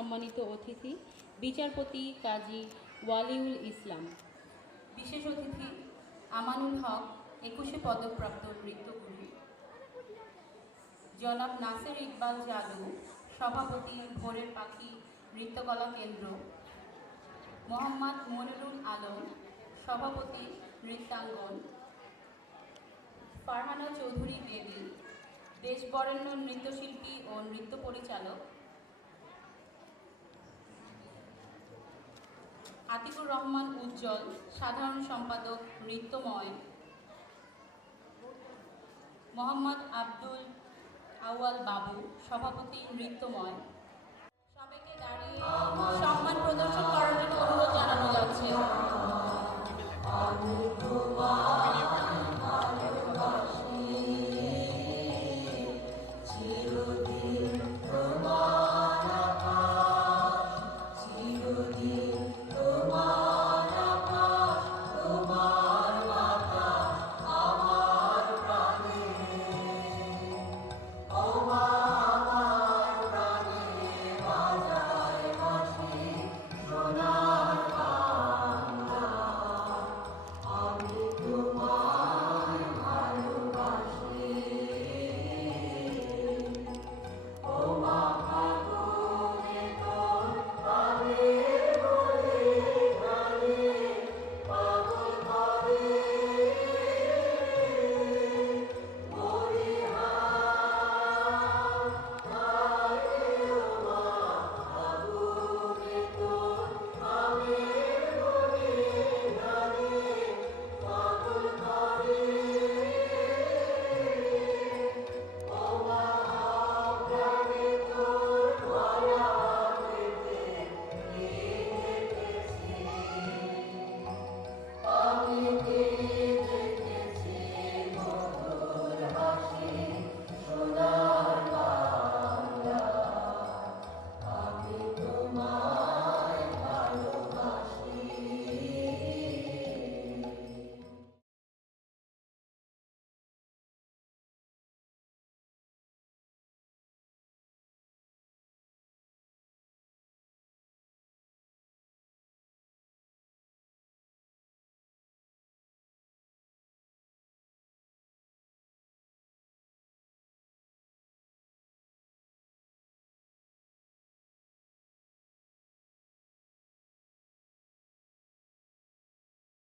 সম্মানিত অতিথি, বিচারপতি কাজী ওয়ালিউল ইসলাম। বিশেষ অতিথি, আমানুল হক, একুশে পদকপ্রাপ্ত নৃত্যগুরু। জনাব নাসির ইকবাল জাদু সভাপতি ভোরের পাখি নৃত্যকলা কেন্দ্র। মোহাম্মদ মনিরুল আলম, সভাপতি নৃত্যাঙ্গন। ফারহানা চৌধুরী বেবি দেশ বরেণ্য নৃত্যশিল্পী ও নৃত্য পরিচালক। আতিকুর রহমান উজ্জ্বল সাধারণ সম্পাদক নৃত্যময়। মোহাম্মদ আব্দুল আউয়াল বাবু সভাপতি নৃত্যময়। সবাইকে দাঁড়িয়ে সম্মান প্রদর্শন করা